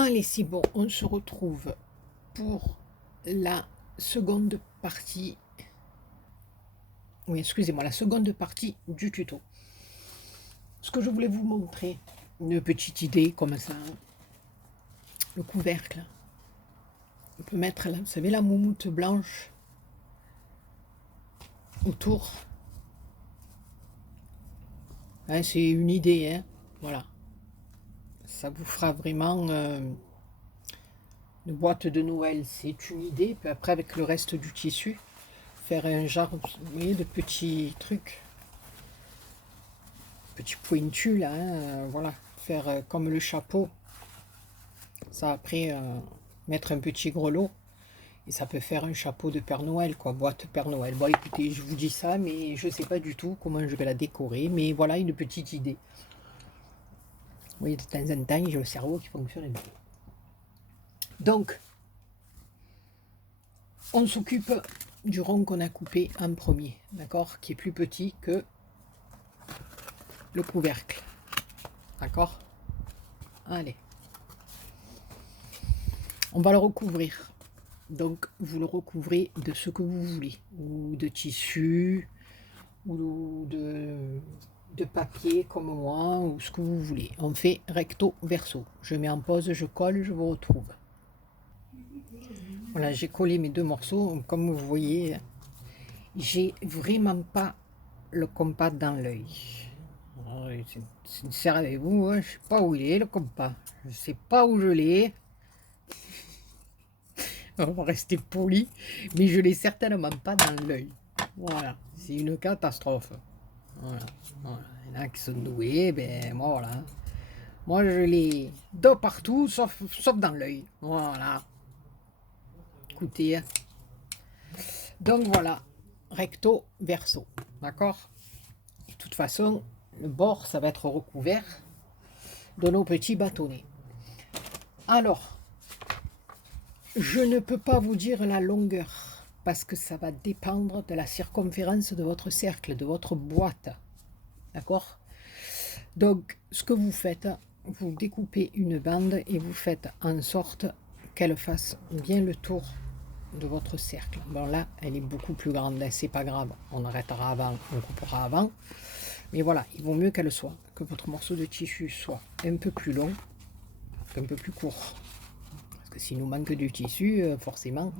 Allez, c'est bon, on se retrouve pour la seconde partie. Oui, excusez-moi, la seconde partie du tuto. Ce que je voulais vous montrer, une petite idée comme ça, le couvercle. On peut mettre, là, vous savez, la moumoute blanche autour. Hein, c'est une idée, hein, voilà. Ça vous fera vraiment une boîte de Noël, c'est une idée. Puis après, avec le reste du tissu, faire un genre, vous voyez, de petits trucs. Petit pointu là, hein, voilà, faire comme le chapeau, ça après mettre un petit grelot et ça peut faire un chapeau de Père Noël, quoi, boîte Père Noël. Bon écoutez, je vous dis ça, mais je sais pas du tout comment je vais la décorer, mais voilà une petite idée. Vous voyez, de temps en temps, j'ai le cerveau qui fonctionne bien. Donc, on s'occupe du rond qu'on a coupé en premier, d'accord, qui est plus petit que le couvercle, d'accord. Allez, on va le recouvrir. Donc, vous le recouvrez de ce que vous voulez, ou de tissu, ou de papier comme moi, ou ce que vous voulez. On fait recto verso. Je mets en pause, je colle, je vous retrouve. Voilà, j'ai collé mes deux morceaux. Comme vous voyez, j'ai vraiment pas le compas dans l'œil. Sincère avec vous, hein, je sais pas où il est le compas. Je sais pas où je l'ai. On va rester poli, mais je l'ai certainement pas dans l'œil. Voilà, c'est une catastrophe. Voilà, voilà. Il y en a qui sont doués, ben moi voilà. Moi je l'ai de partout, sauf dans l'œil. Voilà. Écoutez. Donc voilà, recto verso. D'accord. De toute façon, le bord, ça va être recouvert de nos petits bâtonnets. Alors, je ne peux pas vous dire la longueur parce que ça va dépendre de la circonférence de votre cercle, de votre boîte. D'accord? Donc, ce que vous faites, vous découpez une bande et vous faites en sorte qu'elle fasse bien le tour de votre cercle. Bon, là, elle est beaucoup plus grande, c'est pas grave. On arrêtera avant, on coupera avant. Mais voilà, il vaut mieux qu'elle soit, que votre morceau de tissu soit un peu plus long, qu'un peu plus court. Parce que s'il nous manque du tissu, forcément,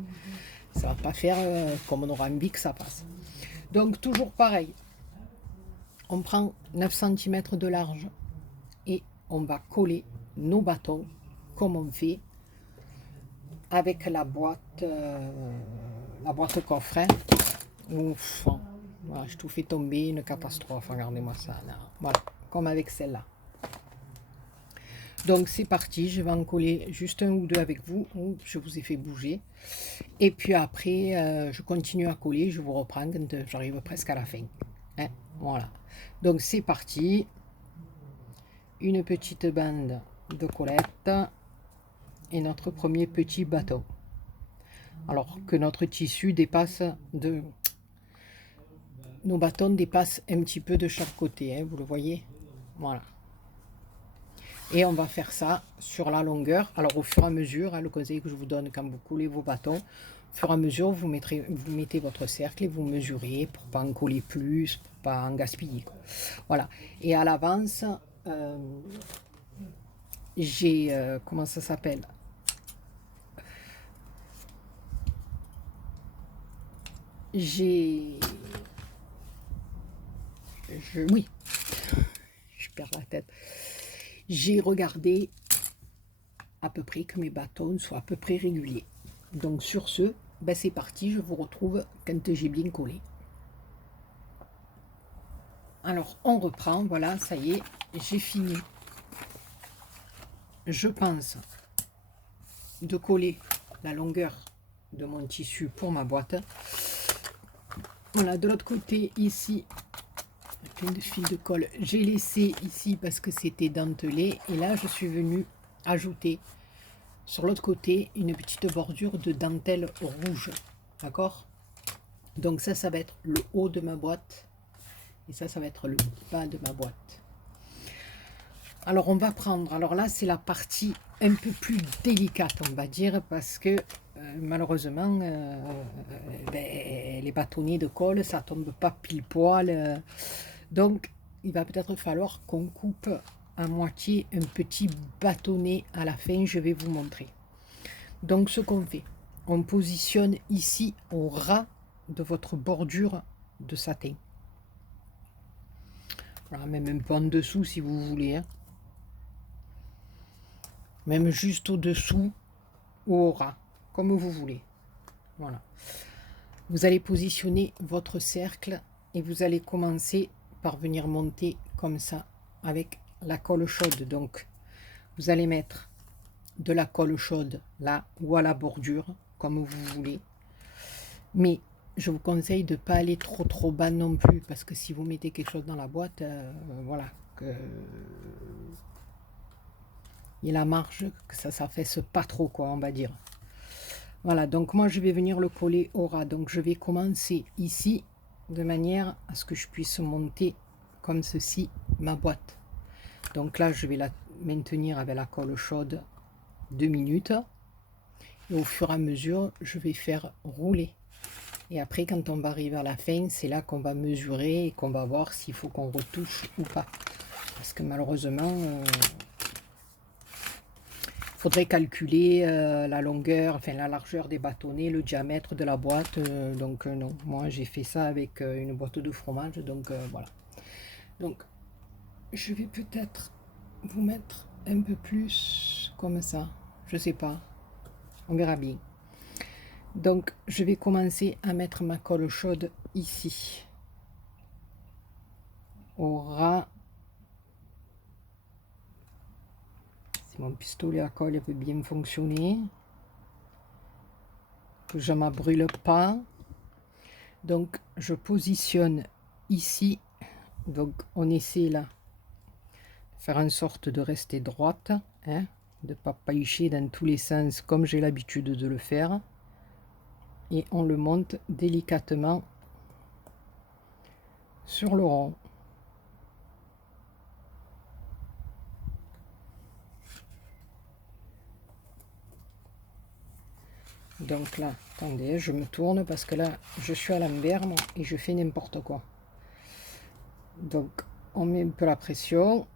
ça va pas faire comme on aura envie que ça passe. Donc, toujours pareil. On prend 9 cm de large et on va coller nos bâtons comme on fait avec la boîte coffret. Ouf, voilà, je tout fais tomber, une catastrophe, regardez-moi ça là. Voilà, comme avec celle-là. Donc c'est parti, je vais en coller juste un ou deux avec vous. Oups, je vous ai fait bouger. Et puis après, je continue à coller, je vous reprends quand j'arrive presque à la fin. Hein, voilà. Donc c'est parti. Une petite bande de collettes et notre premier petit bâton. Alors que notre tissu dépasse de... Nos bâtons dépassent un petit peu de chaque côté, hein, vous le voyez. Voilà. Et on va faire ça sur la longueur. Alors au fur et à mesure, hein, le conseil que je vous donne quand vous coulez vos bâtons, au fur et à mesure, vous mettez votre cercle et vous mesurez pour pas en coller plus, pour pas en gaspiller, quoi. Voilà. Et à l'avance, j'ai... comment ça s'appelle? Oui, je perds la tête. J'ai regardé à peu près que mes bâtons soient à peu près réguliers. Donc sur ce, ben c'est parti, je vous retrouve quand j'ai bien collé. Alors on reprend, voilà, ça y est, j'ai fini. Je pense de coller la longueur de mon tissu pour ma boîte. Voilà, de l'autre côté ici, plein de fil de colle, j'ai laissé ici parce que c'était dentelé et là je suis venue ajouter sur l'autre côté une petite bordure de dentelle rouge, d'accord. Donc ça va être le haut de ma boîte et ça va être le bas de ma boîte. Alors on va prendre, alors là c'est la partie un peu plus délicate on va dire, parce que malheureusement ben, les bâtonnets de colle ça tombe pas pile poil, donc il va peut-être falloir qu'on coupe à moitié un petit bâtonnet à la fin, je vais vous montrer. Donc ce qu'on fait, on positionne ici au ras de votre bordure de satin. Voilà, même un peu en dessous si vous voulez, hein. Même juste au-dessous ou au ras, comme vous voulez. Voilà. Vous allez positionner votre cercle et vous allez commencer par venir monter comme ça avec la colle chaude. Donc, vous allez mettre de la colle chaude là ou à la bordure, comme vous voulez. Mais je vous conseille de ne pas aller trop bas non plus, parce que si vous mettez quelque chose dans la boîte, voilà, que il y a la marge, que ça s'affaisse pas trop, quoi, on va dire. Voilà, donc moi je vais venir le coller au ras. Donc je vais commencer ici, de manière à ce que je puisse monter comme ceci ma boîte. Donc là je vais la maintenir avec la colle chaude 2 minutes. Et au fur et à mesure, je vais faire rouler. Et après, quand on va arriver à la fin, c'est là qu'on va mesurer et qu'on va voir s'il faut qu'on retouche ou pas. Parce que malheureusement, faudrait calculer la longueur, enfin la largeur des bâtonnets, le diamètre de la boîte. Donc non, moi j'ai fait ça avec une boîte de fromage. Donc voilà. Donc je vais peut-être vous mettre un peu plus comme ça. Je sais pas. On verra bien. Donc je vais commencer à mettre ma colle chaude ici. Au ras. Si mon pistolet à colle peut bien fonctionner. Que je ne m'abrûle pas. Donc je positionne ici. Donc on essaie là de faire en sorte de rester droite, hein, de ne pas pailcher dans tous les sens comme j'ai l'habitude de le faire. Et on le monte délicatement sur le rond. Donc là, attendez, je me tourne parce que là, je suis à l'envers et je fais n'importe quoi. Donc, on met un peu la pression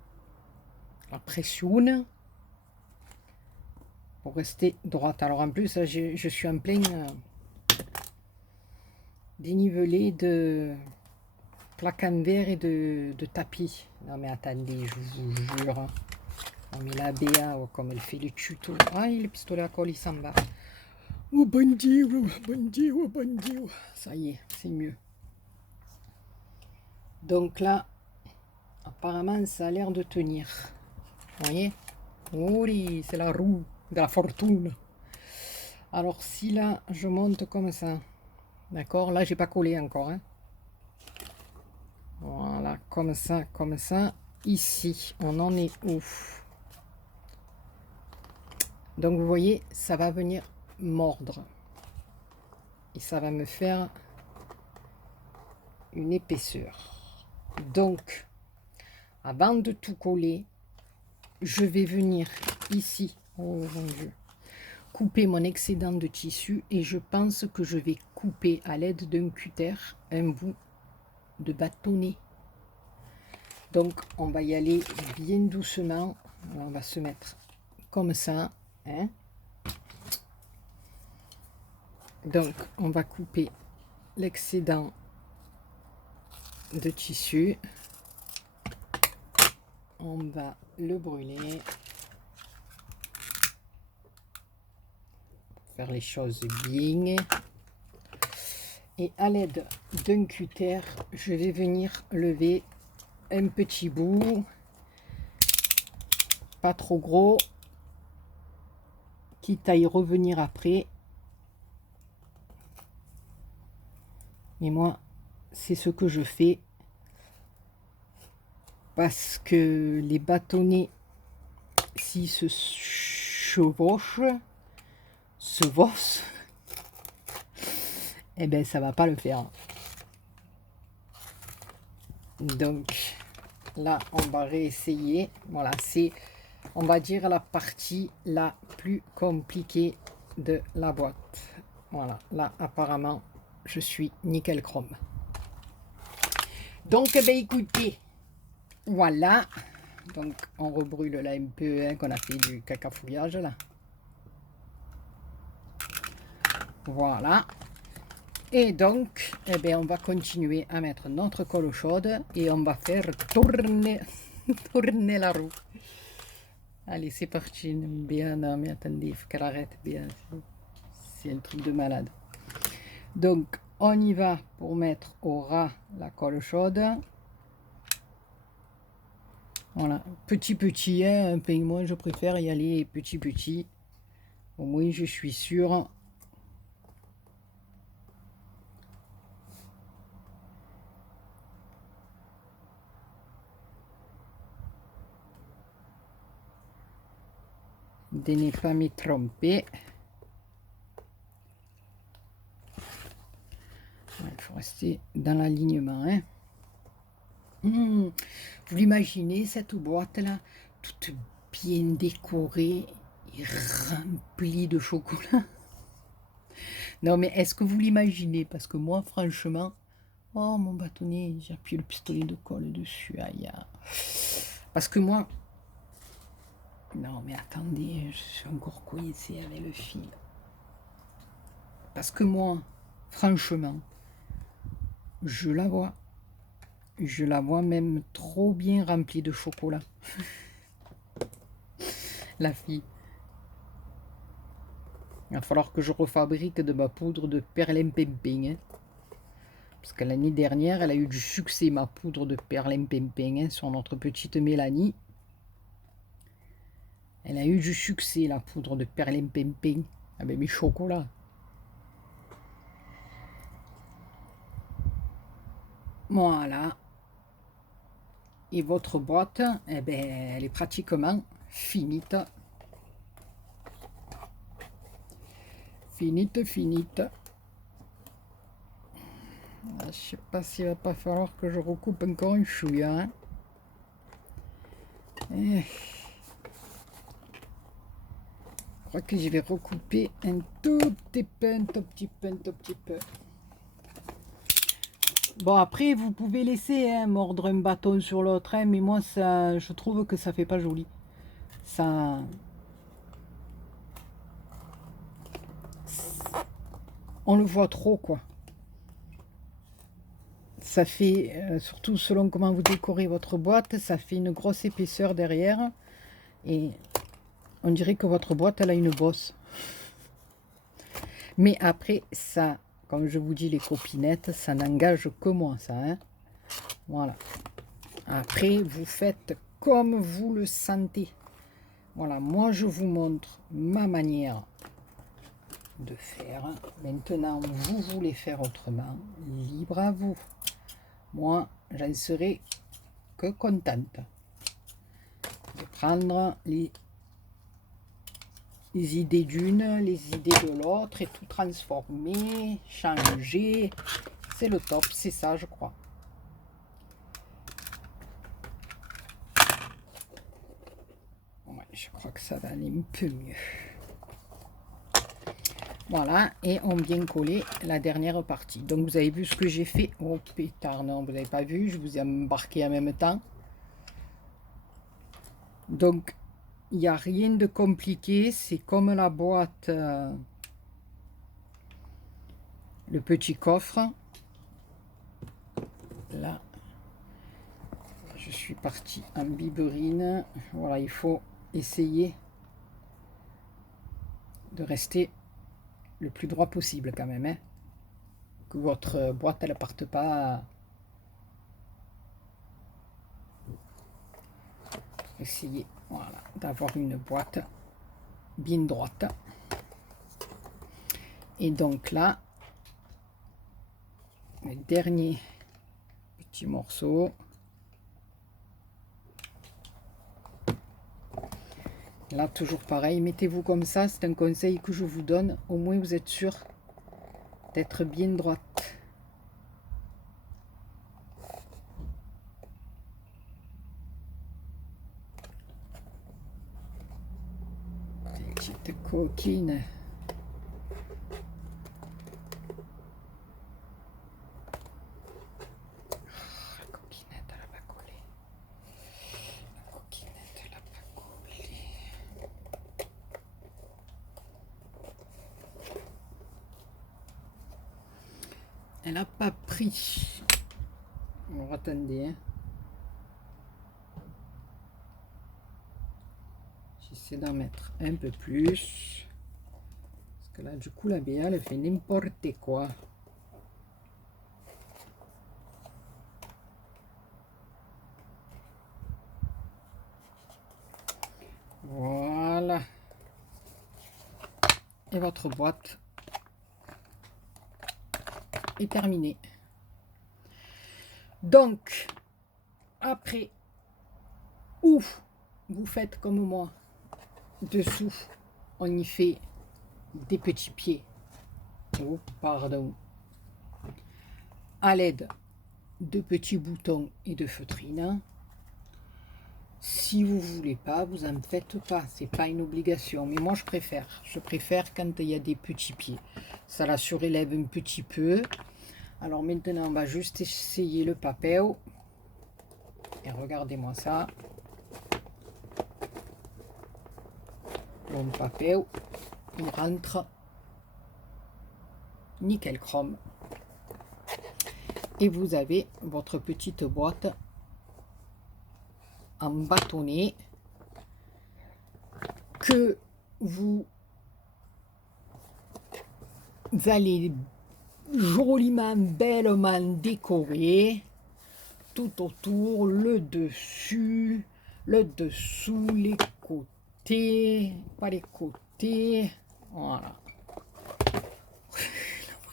pour rester droite. Alors en plus, là, je suis en plein dénivelé de plaques en verre et de tapis. Non mais attendez, je vous jure. On met la BA comme elle fait le tuto. Ah, le pistolet à colle, il s'en va. Oh bon Dieu, oh bon Dieu. Ça y est, c'est mieux. Donc là, apparemment, ça a l'air de tenir. Vous voyez? Oui, c'est la roue de la fortune. Alors si là, je monte comme ça. D'accord? Là, j'ai pas collé encore, hein. Voilà, comme ça, comme ça. Ici, on en est où? Donc, vous voyez, ça va venir mordre. Et ça va me faire une épaisseur. Donc, avant de tout coller, je vais venir ici, oh mon Dieu, couper mon excédent de tissu et je pense que je vais couper à l'aide d'un cutter un bout de bâtonnet. Donc on va y aller bien doucement. Alors, on va se mettre comme ça, hein. Donc on va couper l'excédent de tissu, on va le brûler, faire les choses bien, et à l'aide d'un cutter je vais venir lever un petit bout, pas trop gros, quitte à y revenir après. Mais moi c'est ce que je fais parce que les bâtonnets, s'ils se chevauchent, se vossent, eh ben ça va pas le faire. Donc là, on va réessayer. Voilà, c'est, on va dire, la partie la plus compliquée de la boîte. Voilà, là, apparemment, je suis nickel chrome. Donc, ben, écoutez, voilà. Donc, on rebrûle là un peu, hein, qu'on a fait du cacafouillage, là. Voilà. Et donc, eh bien, on va continuer à mettre notre colle chaude et on va faire tourner, tourner la roue. Allez, c'est parti. Bien, non, mais attendez, il faut qu'elle arrête bien. C'est un truc de malade. Donc, on y va pour mettre au ras la colle chaude. Voilà, petit, hein, un peu moins, je préfère y aller petit. Au moins, je suis sûr. De ne pas me tromper. Il faut rester dans l'alignement. Hein. Vous l'imaginez, cette boîte-là, toute bien décorée et remplie de chocolat. Non, mais est-ce que vous l'imaginez? Parce que moi, franchement, oh, mon bâtonnet, j'ai appuyé le pistolet de colle dessus. Aïe. Parce que moi, non, mais attendez, je suis encore coincée avec le fil. Parce que moi, franchement, je la vois même trop bien remplie de chocolat. La fille. Il va falloir que je refabrique de ma poudre de perlimpinpin. Hein. Parce que l'année dernière, elle a eu du succès, ma poudre de perlimpinpin, hein, sur notre petite Mélanie. Elle a eu du succès, la poudre de perlimpinpin, avec mes chocolats. Voilà. Et votre boîte, eh ben, elle est pratiquement finite. Finite. Je sais pas s'il va pas falloir que je recoupe encore une chouille. Hein. Je crois que je vais recouper un tout petit peu. Bon, après, vous pouvez laisser mordre un bâton sur l'autre, hein, mais moi, ça, je trouve que ça fait pas joli. Ça... On le voit trop, quoi. Ça fait, surtout selon comment vous décorez votre boîte, ça fait une grosse épaisseur derrière. Et on dirait que votre boîte, elle a une bosse. Mais après, ça, comme je vous dis, les copinettes, ça n'engage que moi, ça. Hein. Voilà. Après, vous faites comme vous le sentez. Voilà, moi, je vous montre ma manière de faire. Maintenant, vous voulez faire autrement. Libre à vous. Moi, j'en serai que contente de prendre les idées d'une, les idées de l'autre et tout transformer, changer. C'est le top, c'est ça, je crois. Ouais, je crois que ça va aller un peu mieux. Voilà, et on vient coller la dernière partie. Donc, vous avez vu ce que j'ai fait. Oh, pétard, non, vous n'avez pas vu, je vous ai embarqué en même temps. Donc, il n'y a rien de compliqué, c'est comme la boîte, le petit coffre. Là, je suis partie en biberine. Voilà, il faut essayer de rester le plus droit possible quand même. Hein, que votre boîte, elle ne parte pas. Essayez, voilà, d'avoir une boîte bien droite. Et donc là, le dernier petit morceau. Là, toujours pareil, mettez-vous comme ça, c'est un conseil que je vous donne. Au moins, vous êtes sûr d'être bien droite. petite coquine. La coquinette, elle n'a pas collé. La coquinette, elle n'a pas collé. Elle n'a pas pris. Bon, attendez, hein. J'essaie d'en mettre un peu plus. Parce que là, du coup, la Béa, elle fait n'importe quoi. Voilà. Et votre boîte est terminée. Donc, après, ouf, vous faites comme moi. Dessous, on y fait des petits pieds. Oh, pardon. À l'aide de petits boutons et de feutrines. Si vous voulez pas, vous en faites pas. C'est pas une obligation. Mais moi, je préfère. Je préfère quand il y a des petits pieds. Ça la surélève un petit peu. Alors maintenant, on va juste essayer le papel. Et regardez-moi ça. Mon papel, il rentre nickel chrome. Et vous avez votre petite boîte en bâtonnet que vous allez joliment, bellement décorer tout autour, le dessus, le dessous, les côtés, pas les côtés, voilà.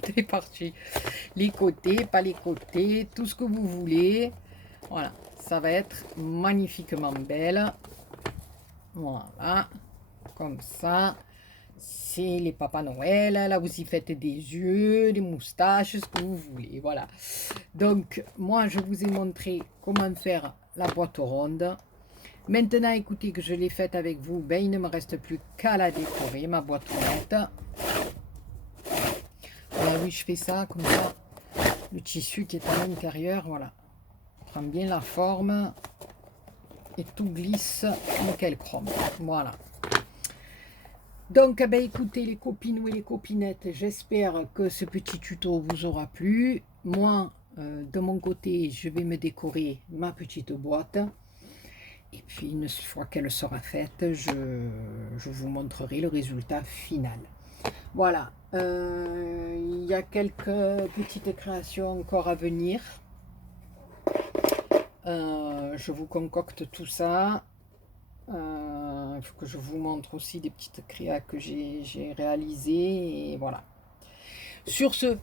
Elle est partie. Les côtés, pas les côtés, tout ce que vous voulez. Voilà, ça va être magnifiquement belle. Voilà, comme ça. C'est les Papa Noël. Là, vous y faites des yeux, des moustaches, ce que vous voulez. Voilà. Donc, moi, je vous ai montré comment faire la boîte ronde. Maintenant, écoutez, que je l'ai faite avec vous, ben, il ne me reste plus qu'à la décorer, ma boîte rondette. Voilà, oui, je fais ça, comme ça. Le tissu qui est à l'intérieur, voilà. Prend bien la forme. Et tout glisse nickel chrome. Voilà. Donc, ben, écoutez les copines et les copinettes, j'espère que ce petit tuto vous aura plu. Moi, de mon côté, je vais me décorer ma petite boîte. Et puis, une fois qu'elle sera faite, je vous montrerai le résultat final. Voilà. Il y a quelques petites créations encore à venir. Je vous concocte tout ça. Il faut que je vous montre aussi des petites créas que j'ai réalisées. Et voilà. Sur ce,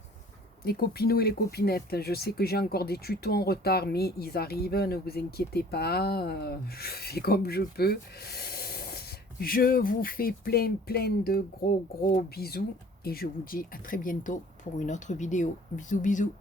les copinots et les copinettes, je sais que j'ai encore des tutos en retard, mais ils arrivent, ne vous inquiétez pas. Je fais comme je peux. Je vous fais plein de gros bisous. Et je vous dis à très bientôt pour une autre vidéo. Bisous, bisous.